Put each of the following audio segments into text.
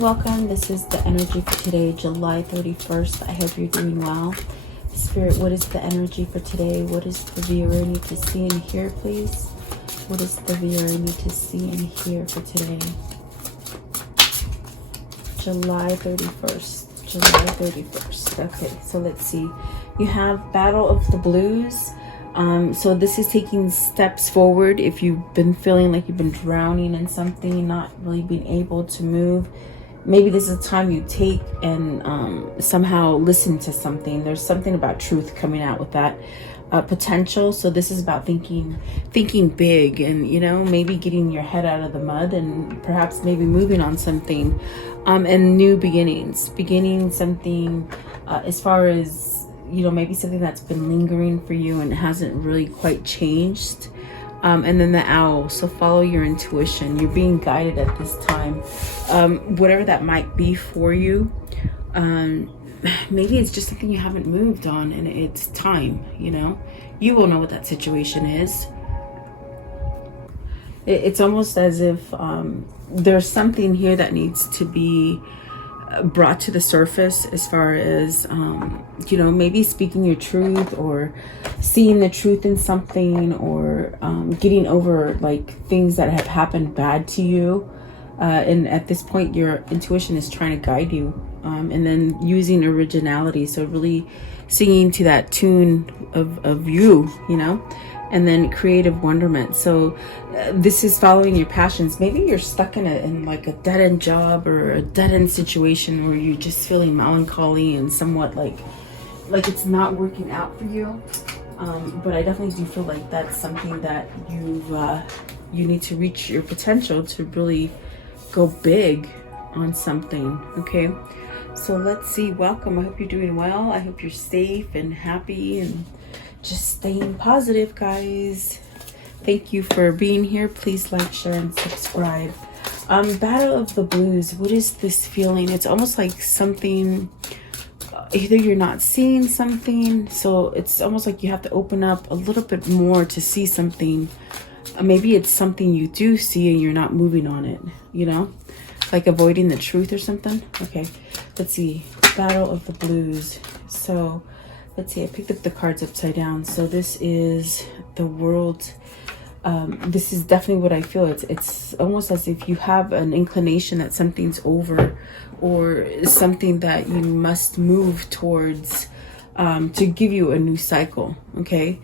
welcome. This is the energy for today, July 31st. I hope you're doing well. Spirit, what is the energy for today? What is the viewer need to see and hear, please? What is the viewer need to see and hear for today? July 31st. July 31st. Okay, so let's see. You have Battle of the Blues. So this is taking steps forward. If you've been feeling like you've been drowning in something, not really being able to move, maybe this is a time you take and somehow listen to something. There's something about truth coming out with that potential. So this is about thinking big, and maybe getting your head out of the mud, and perhaps maybe moving on something, and new beginning something as far as maybe something that's been lingering for you and hasn't really quite changed. And then the owl. So follow your intuition. You're being guided at this time. Whatever that might be for you. Maybe it's just something you haven't moved on and it's time, You will know what that situation is. It's almost as if there's something here that needs to be brought to the surface, as far as maybe speaking your truth, or seeing the truth in something, or getting over like things that have happened bad to you, and at this point your intuition is trying to guide you, and then using originality, so really singing to that tune of you, and then creative wonderment. So this is following your passions. Maybe you're stuck in like a dead-end job or a dead-end situation where you're just feeling melancholy and somewhat like it's not working out for you. But I definitely do feel like that's something that you need to reach your potential to really go big on something. Okay, so let's see. Welcome. I hope you're doing well. I hope you're safe and happy and just staying positive, guys. Thank you for being here. Please like, share, and subscribe. Battle of the Blues. What is this feeling? It's almost like something, either you're not seeing something, so it's almost like you have to open up a little bit more to see something. Maybe it's something you do see and you're not moving on it, like avoiding the truth or something. Okay, let's see. Battle of the Blues. So let's see, I picked up the cards upside down. So this is the World. This is definitely what I feel. It's almost as if you have an inclination that something's over, or something that you must move towards to give you a new cycle. Okay,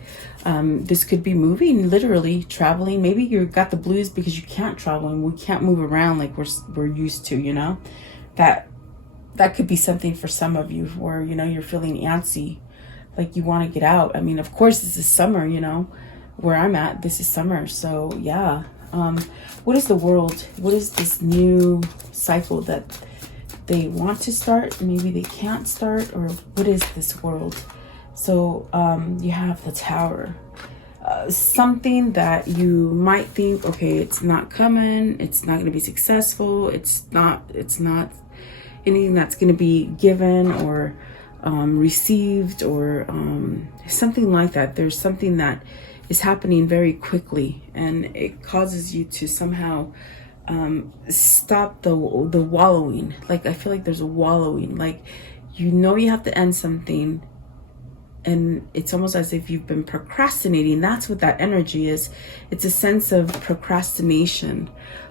this could be moving, literally traveling. Maybe you got the blues because you can't travel and we can't move around like we're used to. That could be something for some of you, where you're feeling antsy, like you want to get out. I mean, of course, this is summer, where I'm at, this is summer. So yeah. What is the World? What is this new cycle that they want to start? Maybe they can't start, or what is this World? So you have the Tower. Something that you might think, okay, it's not coming, it's not going to be successful, it's not anything that's going to be given or received, or something like that. There's something that is happening very quickly, and it causes you to somehow stop the wallowing. Like, I feel like there's a wallowing, like you have to end something, and it's almost as if you've been procrastinating. That's what that energy is. It's a sense of procrastination,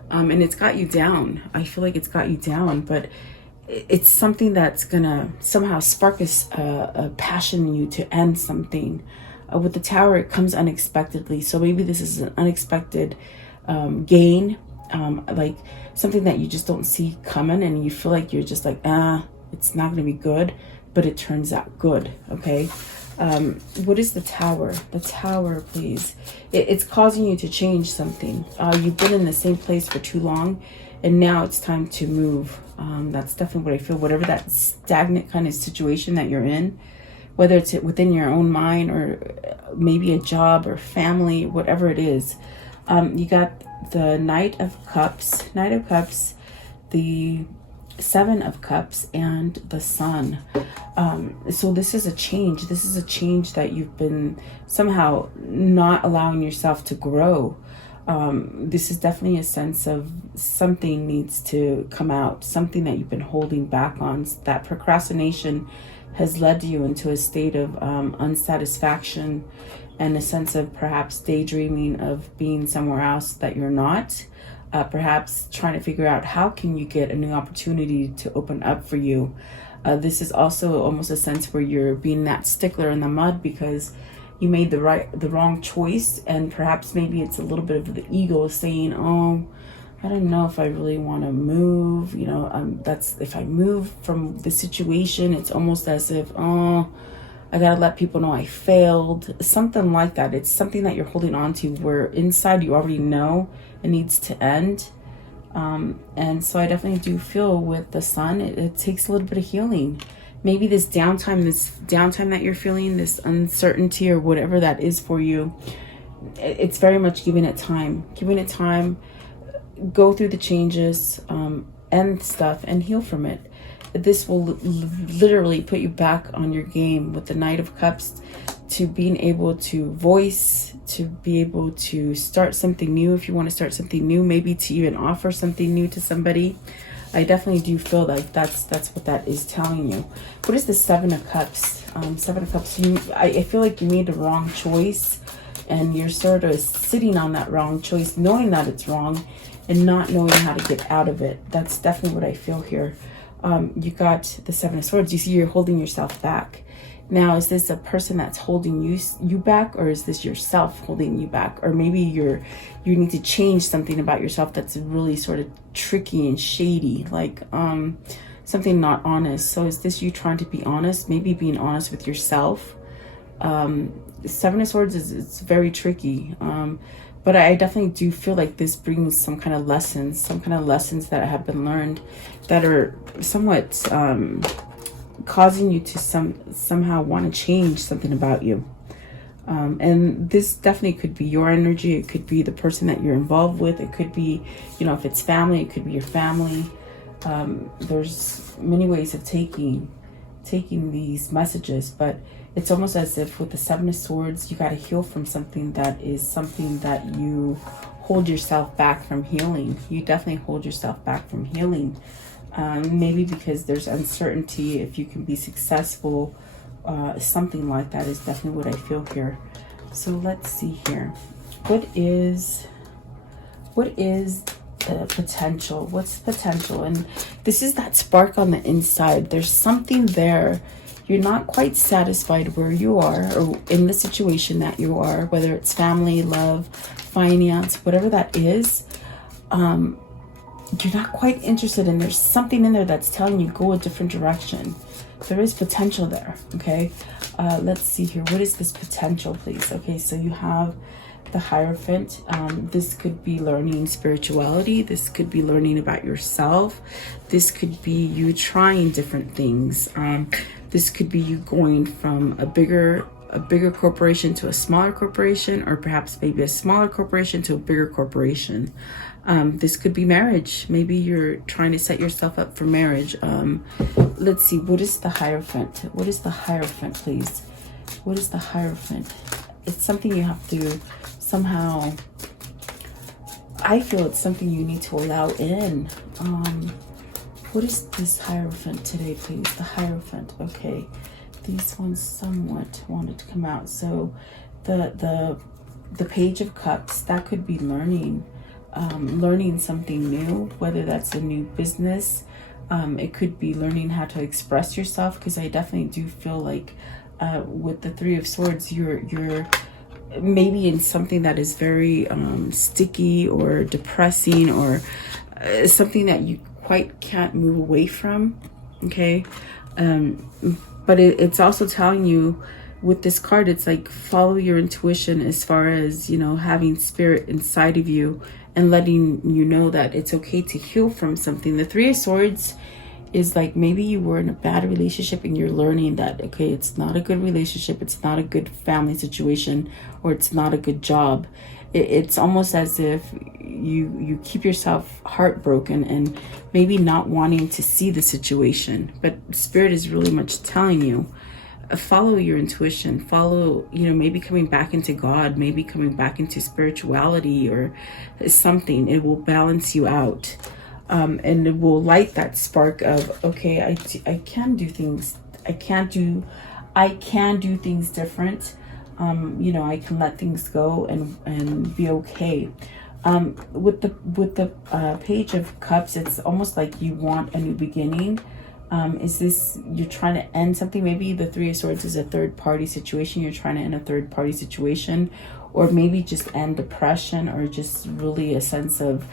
and it's got you down. I feel like it's got you down, but it's something that's gonna somehow spark a passion in you to end something. With the Tower, it comes unexpectedly. So maybe this is an unexpected gain, like something that you just don't see coming, and you feel like you're just like, it's not gonna be good, but it turns out good. Okay. What is the Tower? The Tower, please. It's causing you to change something. You've been in the same place for too long, and now it's time to move. That's definitely what I feel. Whatever that stagnant kind of situation that you're in, whether it's within your own mind, or maybe a job or family, whatever it is. You got the Knight of Cups, the Seven of Cups, and the Sun. So this is a change. This is a change that you've been somehow not allowing yourself to grow. This is definitely a sense of something needs to come out, something that you've been holding back on. That procrastination has led you into a state of unsatisfaction and a sense of perhaps daydreaming of being somewhere else that you're not. Perhaps trying to figure out how can you get a new opportunity to open up for you. This is also almost a sense where you're being that stickler in the mud because you made the wrong choice, and perhaps maybe it's a little bit of the ego saying, oh, I don't know if I really want to move, you know, that's if I move from the situation, it's almost as if, oh, I gotta let people know I failed, something like that. It's something that you're holding on to where inside you already know it needs to end. And so I definitely do feel with the sun, it takes a little bit of healing. Maybe this downtime that you're feeling, this uncertainty or whatever that is for you, it's very much giving it time, go through the changes, and stuff, and heal from it. This will literally put you back on your game with the Knight of Cups, to being able to voice, to be able to start something new if you want to start something new, maybe to even offer something new to somebody. I definitely do feel like that's what that is telling you. What is the Seven of Cups? Seven of Cups, I feel like you made the wrong choice, and you're sort of sitting on that wrong choice, knowing that it's wrong and not knowing how to get out of it. That's definitely what I feel here. You got the Seven of Swords. You see you're holding yourself back. Now, is this a person that's holding you back, or is this yourself holding you back? Or maybe you need to change something about yourself that's really sort of tricky and shady, like something not honest. So is this you trying to be honest? Maybe being honest with yourself. Seven of Swords it's very tricky. But I definitely do feel like this brings some kind of lessons that have been learned that are somewhat causing you to somehow want to change something about you. And this definitely could be your energy. It could be the person that you're involved with. It could be, you know, if it's family, it could be your family. There's many ways of taking these messages, but it's almost as if with the Seven of Swords, you got to heal from something that you hold yourself back from healing. You definitely hold yourself back from healing. Maybe because there's uncertainty if you can be successful. Something like that is definitely what I feel here. So let's see here. What is the potential? What's the potential? And this is that spark on the inside. There's something there. You're not quite satisfied where you are or in the situation that you are, whether it's family, love, finance, whatever that is. You're not quite interested, and there's something in there that's telling you go a different direction. There is potential there. Okay, let's see here. What is this potential, please? Okay, so you have the Hierophant. This could be learning spirituality. This could be learning about yourself. This could be you trying different things. This could be you going from a bigger corporation to a smaller corporation, or perhaps maybe a smaller corporation to a bigger corporation. This could be marriage. Maybe you're trying to set yourself up for marriage. Let's see. What is the Hierophant? What is the Hierophant, please? What is the Hierophant? It's something you have to somehow, I feel it's something you need to allow in. What is this Hierophant today, please? The Hierophant. Okay. These ones somewhat wanted to come out. So the Page of Cups, that could be learning. Learning something new, whether that's a new business. It could be learning how to express yourself, because I definitely do feel like with the Three of Swords, you're maybe in something that is very sticky or depressing, or something that you quite can't move away from. Okay, but it's also telling you with this card, it's like follow your intuition as far as, you know, having spirit inside of you and letting you know that it's okay to heal from something. The Three of Swords is like maybe you were in a bad relationship and you're learning that, okay, it's not a good relationship, it's not a good family situation, or it's not a good job. It's almost as if you keep yourself heartbroken and maybe not wanting to see the situation. But Spirit is really much telling you follow your intuition, follow, you know, maybe coming back into God, maybe coming back into spirituality or something. It will balance you out. And it will light that spark of, okay, I can do things. I can do things different. You know, I can let things go and be okay. With the Page of Cups, it's almost like you want a new beginning. Is this, you're trying to end something? Maybe the Three of Swords is a third party situation. You're trying to end a third party situation, or maybe just end depression, or just really a sense of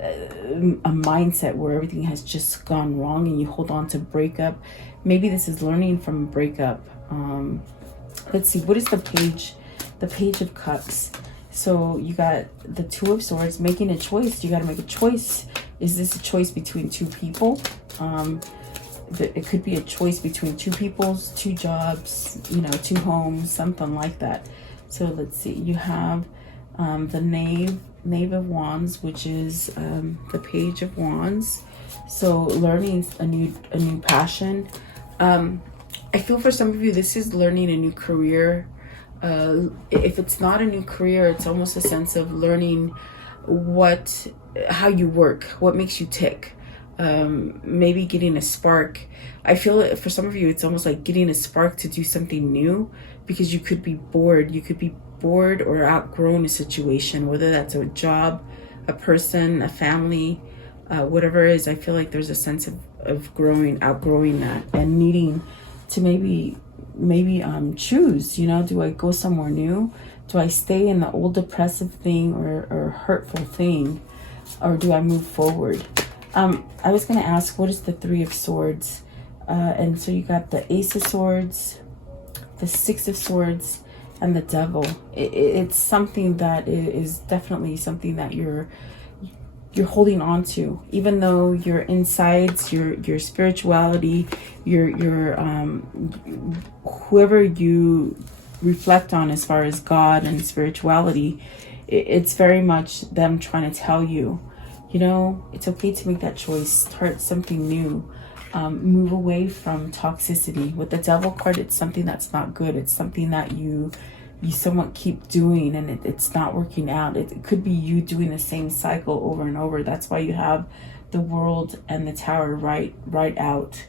a mindset where everything has just gone wrong and you hold on to breakup. Maybe this is learning from a breakup. Let's see, what is the Page of Cups? So you got the Two of Swords, making a choice. You got to make a choice. Is this a choice between two people? It could be a choice between two peoples, two jobs, you know, two homes, something like that. So let's see, you have the Knave of Wands, which is the Page of Wands. So learning a new passion. I feel for some of you, this is learning a new career. If it's not a new career, it's almost a sense of learning how you work, what makes you tick. Maybe getting a spark. I feel for some of you, it's almost like getting a spark to do something new, because you could be bored. You could be bored or outgrown a situation, whether that's a job, a person, a family, whatever it is. I feel like there's a sense of outgrowing that, and needing to maybe choose, you know, do I go somewhere new? Do I stay in the old depressive thing or hurtful thing, or do I move forward? I was going to ask, what is the Three of Swords? And so you got the Ace of Swords, the Six of Swords, and the Devil. It's something that is definitely something that you're holding on to, even though your insides, your spirituality, your whoever you reflect on as far as God and spirituality, it's very much them trying to tell you, you know, it's okay to make that choice, start something new, move away from toxicity. With the Devil card, it's something that's not good. It's something that you somewhat keep doing, and it's not working out. It could be you doing the same cycle over and over. That's why you have the World and the Tower right out.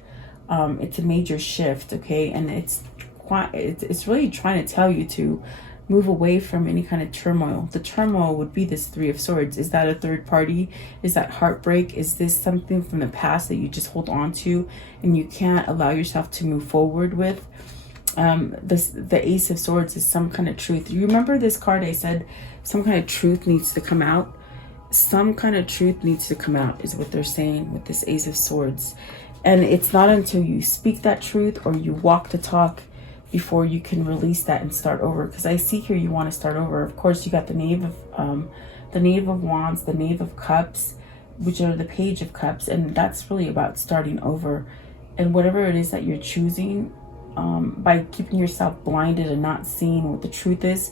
It's a major shift, okay? And it's really trying to tell you to move away from any kind of turmoil. The turmoil would be this Three of Swords. Is that a third party? Is that heartbreak? Is this something from the past that you just hold on to and you can't allow yourself to move forward with? The Ace of Swords is some kind of truth. You remember this card? I said some kind of truth needs to come out. Some kind of truth needs to come out is what they're saying with this Ace of Swords. And it's not until you speak that truth or you walk the talk before you can release that and start over. Because I see here you want to start over. Of course, you got the Knave of Wands, the Knave of Cups, which are the Page of Cups, and that's really about starting over. And whatever it is that you're choosing, by keeping yourself blinded and not seeing what the truth is,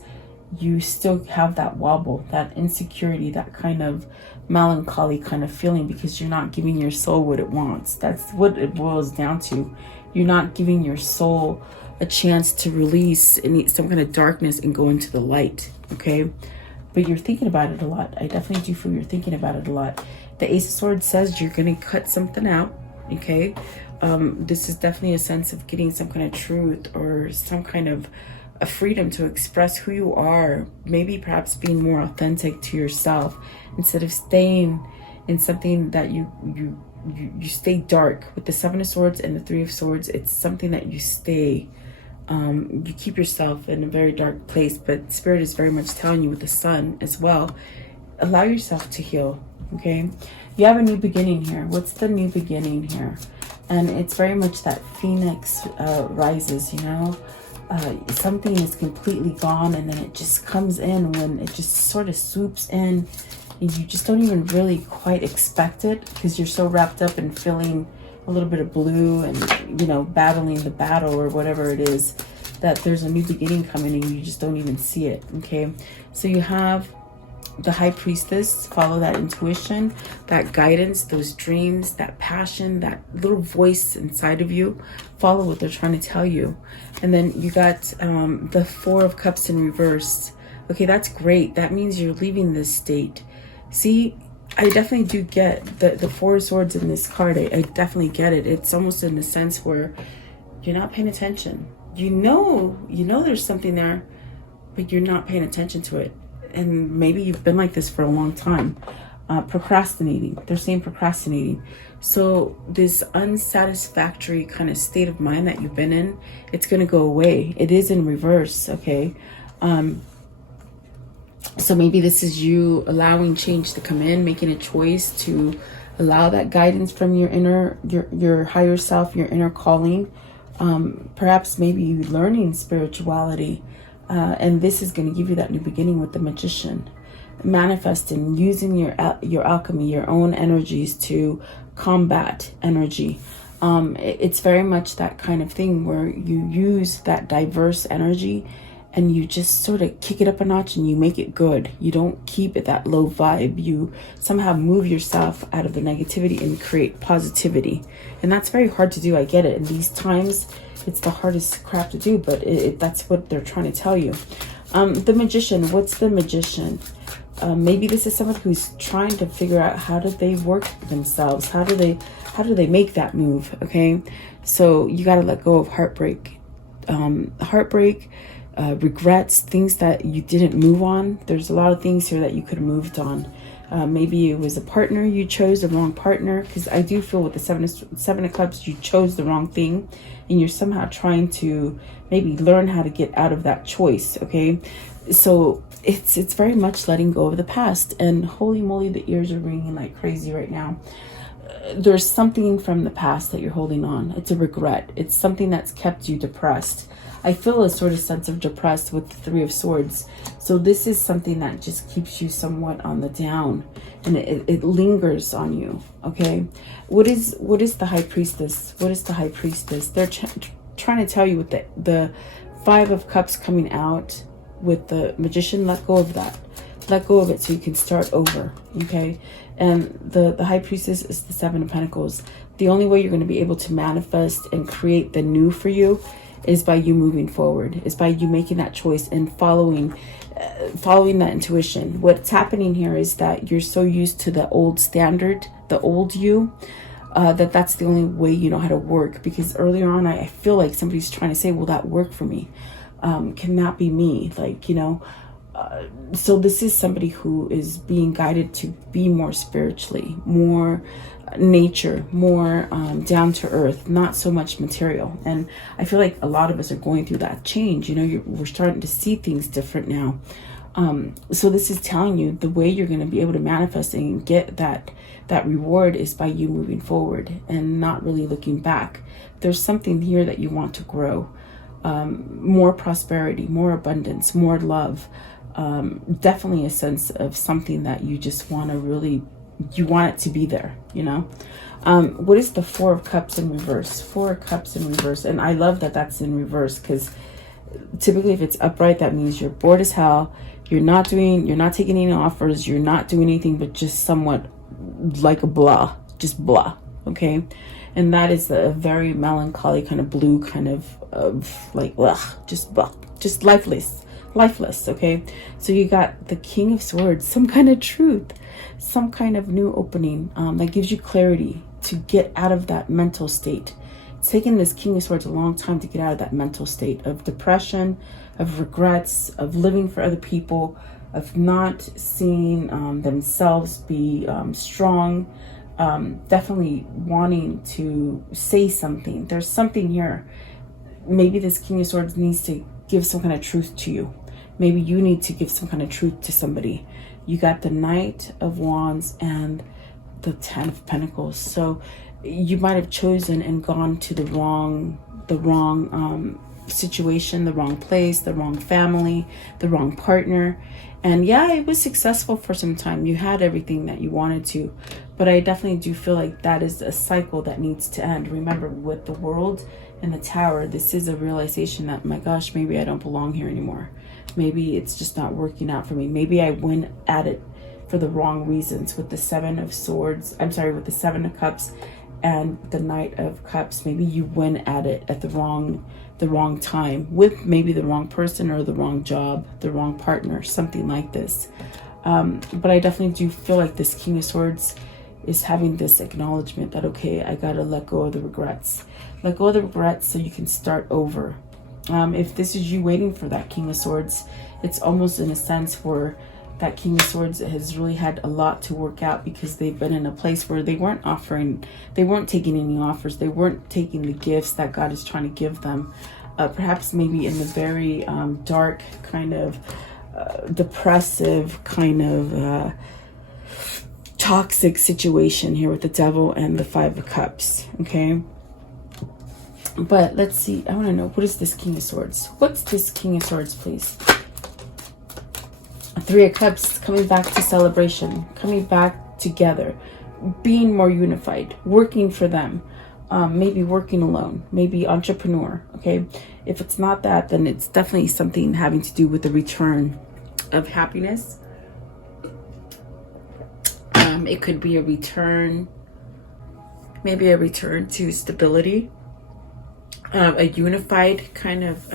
you still have that wobble, that insecurity, that kind of melancholy kind of feeling, because you're not giving your soul what it wants. That's what it boils down to. You're not giving your soul a chance to release some kind of darkness and go into the light, okay? But you're thinking about it a lot. I definitely do feel you're thinking about it a lot. The Ace of Swords says you're going to cut something out, okay? This is definitely a sense of getting some kind of truth or some kind of a freedom to express who you are, maybe perhaps being more authentic to yourself instead of staying in something that you stay dark. With the Seven of Swords and the Three of Swords, it's something that you stay, you keep yourself in a very dark place. But Spirit is very much telling you with the Sun as well, allow yourself to heal, okay? You have a new beginning here. What's the new beginning here? And it's very much that phoenix rises, you know? Something is completely gone and then it just comes in when it just sort of swoops in, and you just don't even really quite expect it because you're so wrapped up in feeling a little bit of blue and, you know, battling the battle or whatever it is, that there's a new beginning coming and you just don't even see it, okay? So you have the High Priestess, follow that intuition, that guidance, those dreams, that passion, that little voice inside of you. Follow what they're trying to tell you. And then you got the Four of Cups in reverse. Okay, that's great. That means you're leaving this state. See, I definitely do get the Four of Swords in this card. I definitely get it. It's almost in a sense where you're not paying attention. You know there's something there, but you're not paying attention to it. And maybe you've been like this for a long time. Procrastinating. They're saying procrastinating. So this unsatisfactory kind of state of mind that you've been in, it's going to go away. It is in reverse, okay? So maybe this is you allowing change to come in, making a choice to allow that guidance from your inner, your higher self, your inner calling. Perhaps maybe learning spirituality. And this is going to give you that new beginning with the Magician. Manifesting, using your alchemy, your own energies to combat energy. It's very much that kind of thing where you use that diverse energy and you just sort of kick it up a notch and you make it good. You don't keep it that low vibe. You somehow move yourself out of the negativity and create positivity. And that's very hard to do. I get it. In these times, it's the hardest crap to do, but that's what they're trying to tell you. The Magician, what's the Magician? Maybe this is someone who's trying to figure out how do they work themselves? How do they make that move? Okay. So you got to let go of heartbreak, regrets, things that you didn't move on. There's a lot of things here that you could have moved on. Maybe it was a partner you chose, the wrong partner, because I do feel with the seven of Cups, you chose the wrong thing and you're somehow trying to maybe learn how to get out of that choice. Okay. So it's very much letting go of the past, and holy moly, the ears are ringing like crazy right now. There's something from the past that you're holding on. It's a regret. It's something that's kept you depressed. I feel a sort of sense of depressed with the Three of Swords. So this is something that just keeps you somewhat on the down, and it lingers on you. Okay. What is the High Priestess? What is the High Priestess? They're trying to tell you with the Five of Cups coming out with the Magician. Let go of that. Let go of it so you can start over. Okay. And the High Priestess is the Seven of Pentacles. The only way you're going to be able to manifest and create the new for you is by you moving forward, is by you making that choice and following that intuition. What's happening here is that you're so used to the old standard, the old you, that's the only way you know how to work. Because earlier on, I feel like somebody's trying to say, will that work for me? Can that be me? Like, so this is somebody who is being guided to be more spiritually, more nature, more down to earth, not so much material. And I feel like a lot of us are going through that change. We're starting to see things different now. So this is telling you the way you're going to be able to manifest and get that reward is by you moving forward and not really looking back. There's something here that you want to grow. More prosperity, more abundance, more love. Definitely a sense of something that you just want to really, you want it to be there, What is the Four of Cups in reverse? Four of Cups in reverse. And I love that that's in reverse, because typically if it's upright, that means you're bored as hell. You're not taking any offers. You're not doing anything but just somewhat like a blah, just blah. Okay. And that is a very melancholy kind of blue kind of like, ugh, just blah, just lifeless. Okay. So you got the King of Swords, some kind of truth, some kind of new opening that gives you clarity to get out of that mental state. It's taken this King of Swords a long time to get out of that mental state of depression, of regrets, of living for other people, of not seeing themselves be strong, definitely wanting to say something. There's something here. Maybe this King of Swords needs to give some kind of truth to you. Maybe you need to give some kind of truth to somebody. You got the Knight of Wands and the Ten of Pentacles. So you might have chosen and gone to the wrong situation, the wrong place, the wrong family, the wrong partner. And yeah, it was successful for some time. You had everything that you wanted to, But I definitely do feel like that is a cycle that needs to end. Remember, with the World and the Tower, this is a realization that, my gosh, maybe I don't belong here anymore. Maybe it's just not working out for me. Maybe I went at it for the wrong reasons with the Seven of Swords. I'm sorry, with the Seven of Cups and the Knight of Cups. Maybe you went at it at the wrong time with maybe the wrong person or the wrong job, the wrong partner, something like this. But I definitely do feel like this King of Swords is having this acknowledgement that, okay, I gotta let go of the regrets. Let go of the regrets so you can start over. If this is you waiting for that King of Swords, it's almost in a sense where that King of Swords has really had a lot to work out, because they've been in a place where they weren't taking any offers, they weren't taking the gifts that God is trying to give them. Perhaps maybe in the very dark, kind of depressive, kind of toxic situation here with the Devil and the Five of Cups. Okay, but let's see. I want to know, what is this King of Swords? What's this King of Swords, please? Three of Cups, coming back to celebration, coming back together, being more unified, working for them, maybe working alone, maybe entrepreneur. Okay, if it's not that, then it's definitely something having to do with the return of happiness. It could be a return, maybe a return to stability, a unified kind of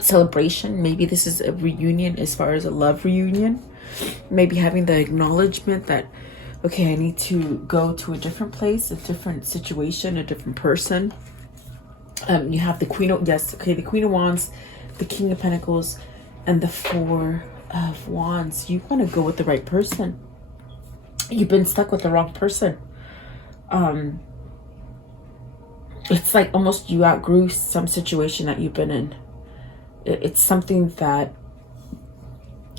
celebration. Maybe this is a reunion as far as a love reunion. Maybe having the acknowledgement that, okay, I need to go to a different place, a different situation, a different person. You have the Queen of, yes, okay, the Queen of Wands, the King of Pentacles, and the Four of Wands. You want to go with the right person. You've been stuck with the wrong person. It's like almost you outgrew some situation that you've been in. It's something that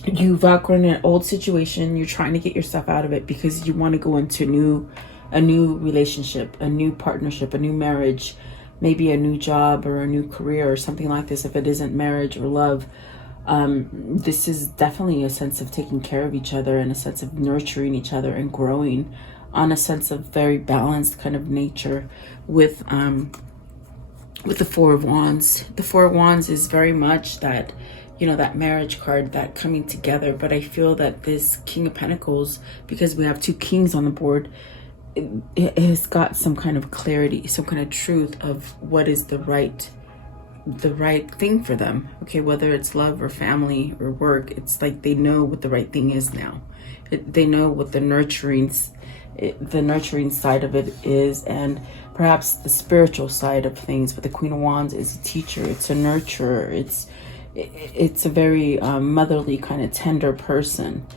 you've outgrown, an old situation. You're trying to get yourself out of it because you want to go into a new relationship, a new partnership, a new marriage, maybe a new job or a new career or something like this. If it isn't marriage or love, this is definitely a sense of taking care of each other and a sense of nurturing each other and growing on a sense of very balanced kind of nature with the Four of Wands. The Four of Wands is very much that, you know, that marriage card, that coming together. But I feel that this King of Pentacles, because we have two kings on the board, it has got some kind of clarity, some kind of truth of what is the right thing for them. Okay, whether it's love or family or work, it's like they know what the right thing is now. They know what the nurturing side of it is, and perhaps the spiritual side of things. But the Queen of Wands is a teacher, it's a nurturer, it's a very motherly kind of tender person.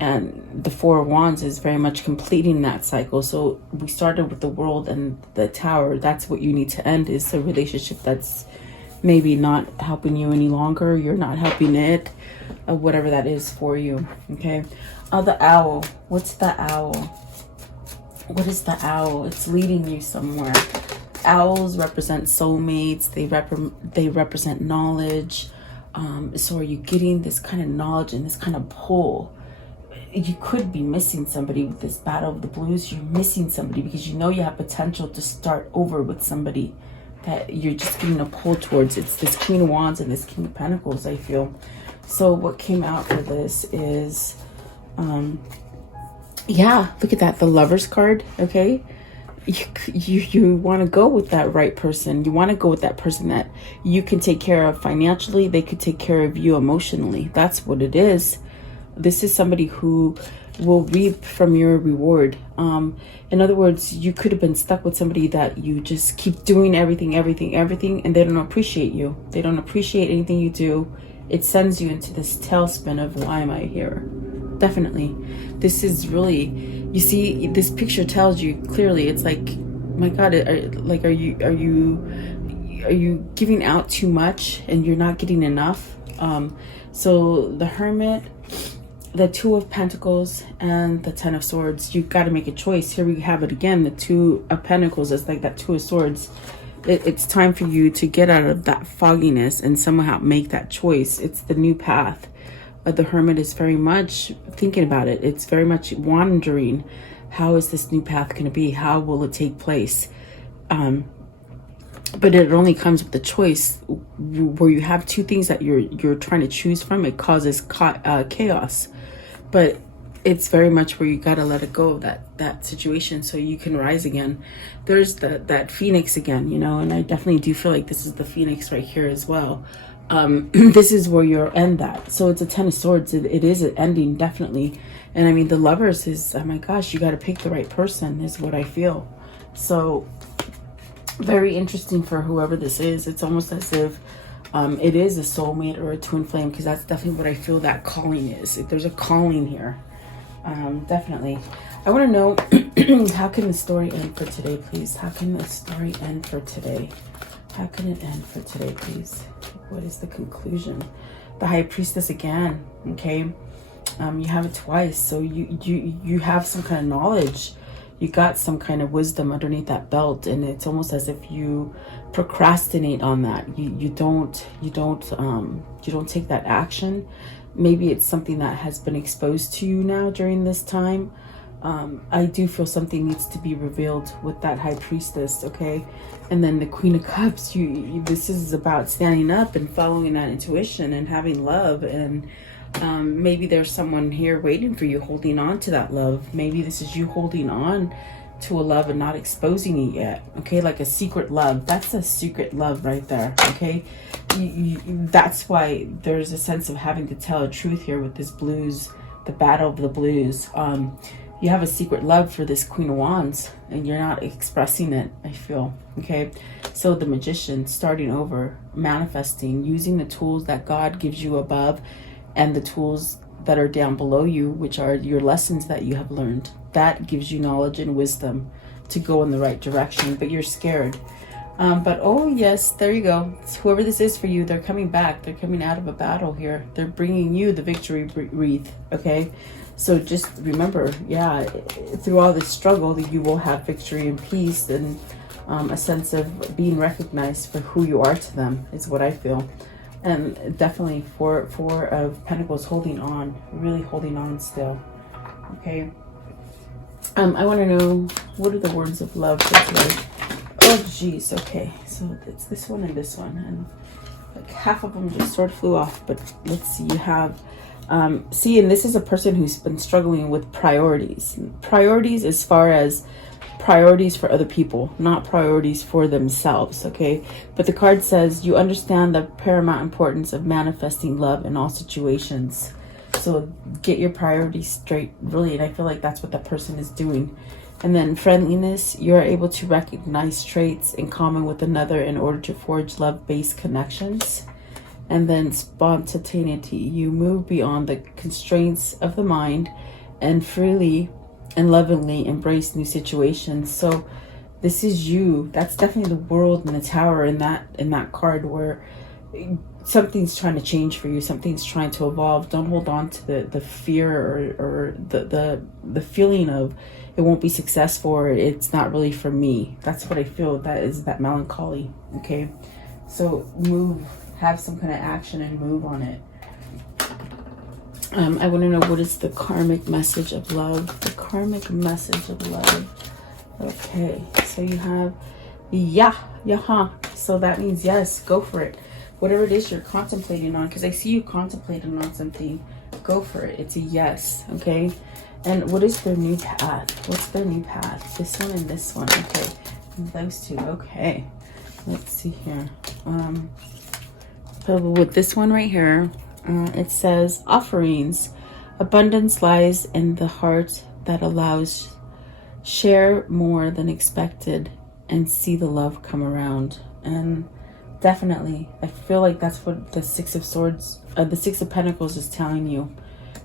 And the Four of Wands is very much completing that cycle. So we started with the World and the Tower. That's what you need to end, is a relationship that's maybe not helping you any longer. You're not helping it, whatever that is for you. Okay. The Owl. What's the Owl? What is the Owl? It's leading you somewhere. Owls represent soulmates. They represent knowledge. So are you getting this kind of knowledge and this kind of pull? You could be missing somebody with this Battle of the Blues. You're missing somebody because you know you have potential to start over with somebody that you're just getting a pull towards. It's this Queen of Wands and this King of Pentacles, I feel. So what came out for this is, yeah, look at that, the Lover's card. Okay, you want to go with that right person. You want to go with that person that you can take care of financially. They could take care of you emotionally. That's what it is. This is somebody who will reap from your reward. In other words, you could have been stuck with somebody that you just keep doing everything, and they don't appreciate you. They don't appreciate anything you do. It sends you into this tailspin of, why am I here? Definitely. This is really, you see, this picture tells you clearly. It's like, my God, are you giving out too much and you're not getting enough? So the Hermit, the Two of Pentacles, and the Ten of Swords, you've got to make a choice. Here we have it again, the Two of Pentacles. It's like that Two of Swords. It's time for you to get out of that fogginess and somehow make that choice. It's the new path. The Hermit is very much thinking about it. It's very much wandering. how is this new path going to be? How will it take place? But it only comes with the choice where you have two things that you're trying to choose from. It causes chaos, but it's very much where you got to let it go of that situation so you can rise again. There's that phoenix again, you know, and I definitely do feel like this is the phoenix right here as well. This is where you'll end that. So it's a 10 of swords. It is an ending, definitely. And I mean, the lovers is, oh my gosh, you got to pick the right person is what I feel. So very interesting for whoever this is. It's almost as if it is a soulmate or a twin flame, because that's definitely what I feel that calling is. If there's a calling here, definitely. I want to know, how can the story end for today, please? How can the story end for today? How can it end for today, please? What is the conclusion? The High Priestess again, okay? You have it twice, so you have some kind of knowledge. You got some kind of wisdom underneath that belt, and it's almost as if you procrastinate on that. You don't take that action. Maybe it's something that has been exposed to you now during this time. I do feel something needs to be revealed with that High Priestess, okay? And then the Queen of Cups, this is about standing up and following that intuition and having love. And maybe there's someone here waiting for you, holding on to that love. Maybe this is you holding on to a love and not exposing it yet, okay? Like a secret love. That's a secret love right there, okay? That's why there's a sense of having to tell a truth here with this blues, the battle of the blues. You have a secret love for this Queen of Wands, and you're not expressing it, I feel, okay? So the Magician, starting over, manifesting, using the tools that God gives you above and the tools that are down below you, which are your lessons that you have learned. That gives you knowledge and wisdom to go in the right direction, but you're scared. But oh yes, there you go. Whoever this is for you, they're coming back. They're coming out of a battle here. They're bringing you the victory wreath, okay? So just remember, yeah, through all this struggle, that you will have victory and peace, and a sense of being recognized for who you are to them is what I feel. And definitely Four of Pentacles, holding on, really holding on still, okay? I want to know, what are the words of love for today? Oh geez, okay, so it's this one and this one, and like half of them just sort of flew off. But let's see, you have and this is a person who's been struggling with priorities as far as priorities for other people, not priorities for themselves, okay? But the card says you understand the paramount importance of manifesting love in all situations. So get your priorities straight, really. And I feel like that's what that person is doing. And then friendliness, you're able to recognize traits in common with another in order to forge love-based connections. And then spontaneity, you move beyond the constraints of the mind and freely and lovingly embrace new situations. So this is you. That's definitely the World and the Tower in that card, where something's trying to change for you, something's trying to evolve. Don't hold on to the fear or the feeling of it won't be successful, or it's not really for me. That's what I feel. That is that melancholy, okay? So move, have some kind of action and move on it. I want to know, what is the karmic message of love? The karmic message of love. Okay, so you have yaha. So that means yes, go for it. Whatever it is you're contemplating on, because I see you contemplating on something, go for it. It's a yes, okay? And what is their new path? What's their new path? This one and this one, okay. And those two, okay. Let's see here. So with this one right here, it says offerings. Abundance lies in the heart that allows share more than expected and see the love come around. And definitely, I feel like that's what the Six of Swords, the Six of Pentacles is telling you.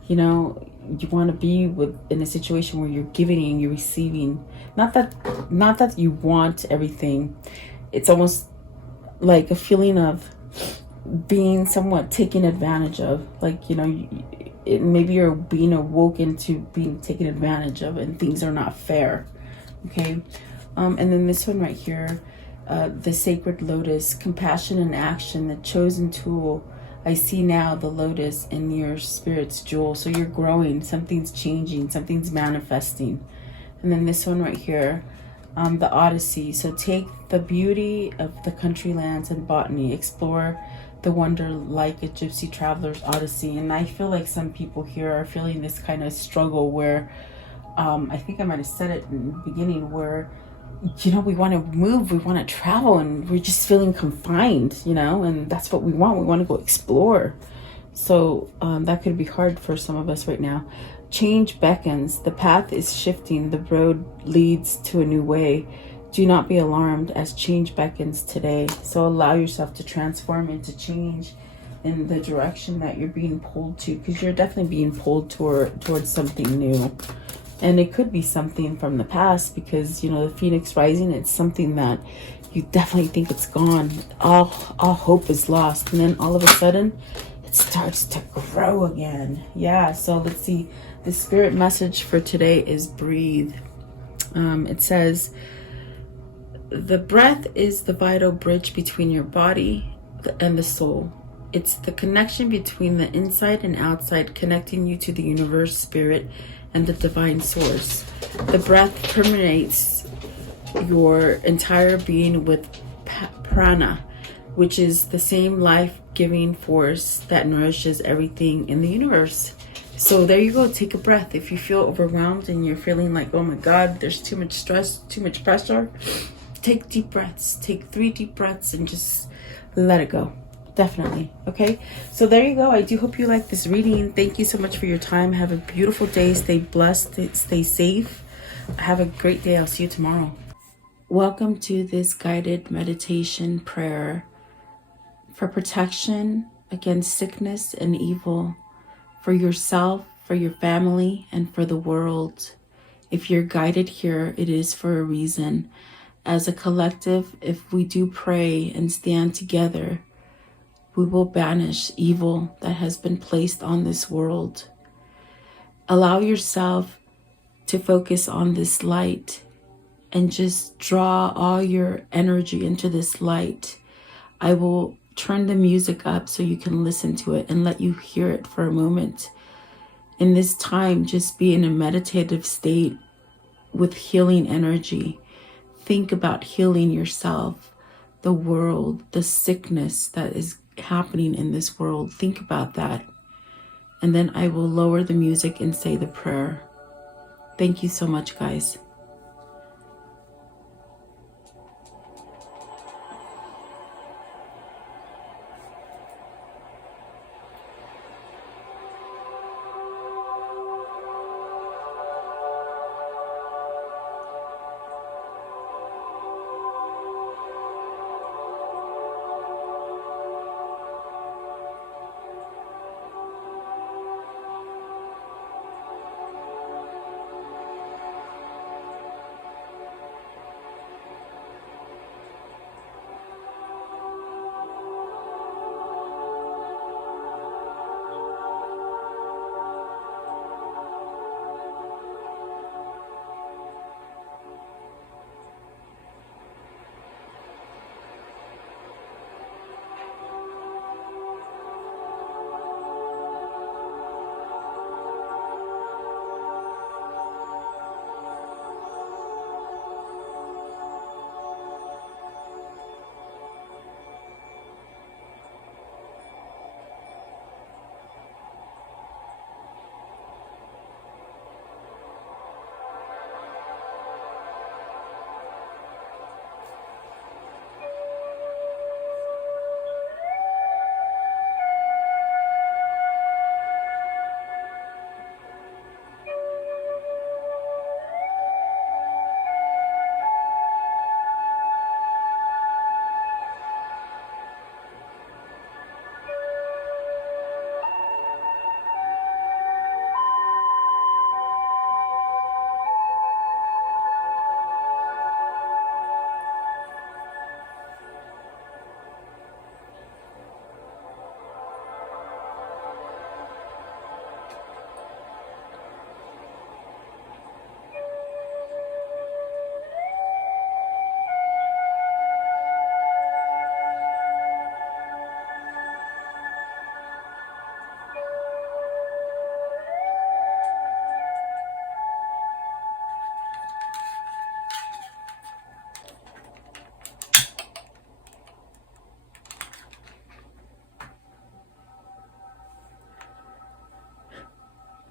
You know, you want to be in a situation where you're giving and you're receiving. Not that you want everything. It's almost like a feeling of being somewhat taken advantage of. Like, you know, maybe you're being awoken to being taken advantage of, and things are not fair, okay? And then this one right here, the Sacred Lotus, compassion and action, the chosen tool. I see now the lotus in your spirit's jewel. So you're growing, something's changing, something's manifesting. And then this one right here, the Odyssey. So take the beauty of the country lands and botany, explore the wonder like a gypsy traveler's odyssey. And I feel like some people here are feeling this kind of struggle where, I think I might have said it in the beginning, where, you know, we want to move, we want to travel, and we're just feeling confined, you know, and that's what we want. We want to go explore. So that could be hard for some of us right now. Change beckons. The path is shifting. The road leads to a new way. Do not be alarmed as change beckons today. So allow yourself to transform into change in the direction that you're being pulled to, because you're definitely being pulled towards something new. And it could be something from the past, because, you know, the Phoenix rising, it's something that you definitely think it's gone. All hope is lost. And then all of a sudden, it starts to grow again. Yeah, so let's see. The spirit message for today is breathe. It says, the breath is the vital bridge between your body and the soul. It's the connection between the inside and outside, connecting you to the universe, spirit, and the divine source. The breath permeates your entire being with prana, which is the same life-giving force that nourishes everything in the universe. So there you go. Take a breath. If you feel overwhelmed and you're feeling like, oh my God, there's too much stress, too much pressure, take deep breaths. Take 3 deep breaths and just let it go. Definitely. Okay. So there you go. I do hope you like this reading. Thank you so much for your time. Have a beautiful day. Stay blessed. Stay safe. Have a great day. I'll see you tomorrow. Welcome to this guided meditation prayer for protection against sickness and evil, for yourself, for your family, and for the world. If you're guided here, it is for a reason. As a collective, if we do pray and stand together, we will banish evil that has been placed on this world. Allow yourself to focus on this light and just draw all your energy into this light. I will turn the music up so you can listen to it and let you hear it for a moment. In this time, just be in a meditative state with healing energy. Think about healing yourself, the world, the sickness that is happening in this world. Think about that. And then I will lower the music and say the prayer. Thank you so much, guys.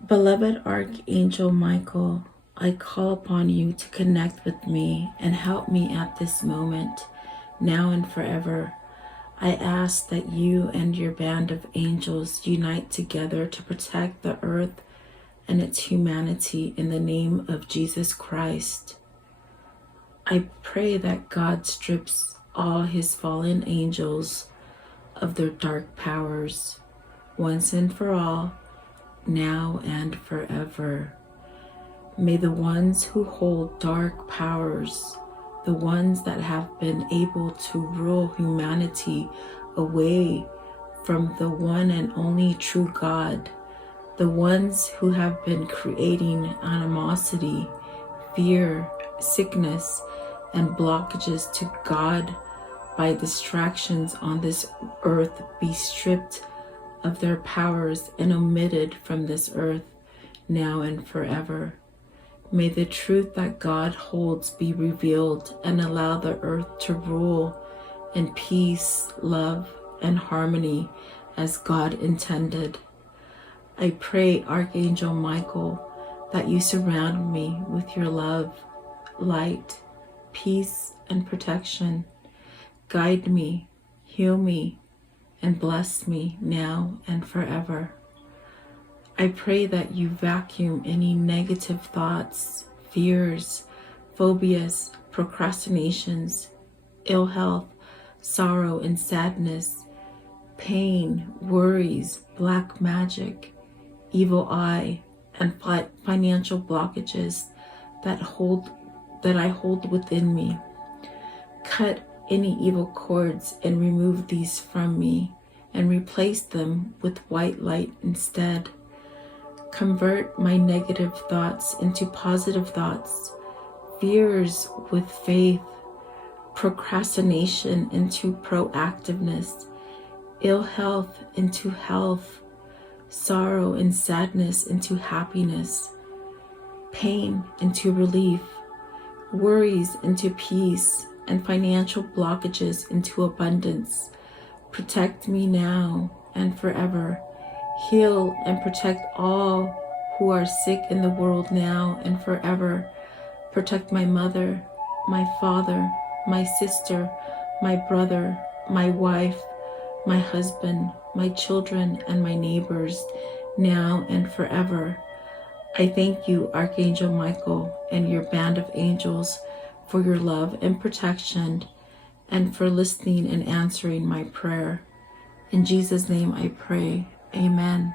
Beloved Archangel Michael, I call upon you to connect with me and help me at this moment, now and forever. I ask that you and your band of angels unite together to protect the earth and its humanity in the name of Jesus Christ. I pray that God strips all his fallen angels of their dark powers, once and for all, now and forever. May the ones who hold dark powers, the ones that have been able to rule humanity away from the one and only true God, the ones who have been creating animosity, fear, sickness, and blockages to God by distractions on this earth be stripped of their powers and omitted from this earth now and forever. May the truth that God holds be revealed and allow the earth to rule in peace, love, and harmony as God intended. I pray, Archangel Michael, that you surround me with your love, light, peace, and protection. Guide me, heal me, and bless me now and forever. I pray that you vacuum any negative thoughts, fears, phobias, procrastinations, ill health, sorrow and sadness, pain, worries, black magic, evil eye, and financial blockages that I hold within me. Cut any evil cords and remove these from me and replace them with white light instead. Convert my negative thoughts into positive thoughts, fears with faith, procrastination into proactiveness, ill health into health, sorrow and sadness into happiness, pain into relief, worries into peace, and financial blockages into abundance. Protect me now and forever. Heal and protect all who are sick in the world now and forever. Protect my mother, my father, my sister, my brother, my wife, my husband, my children, and my neighbors now and forever. I thank you, Archangel Michael, and your band of angels for your love and protection and for listening and answering my prayer. In Jesus' name I pray. Amen.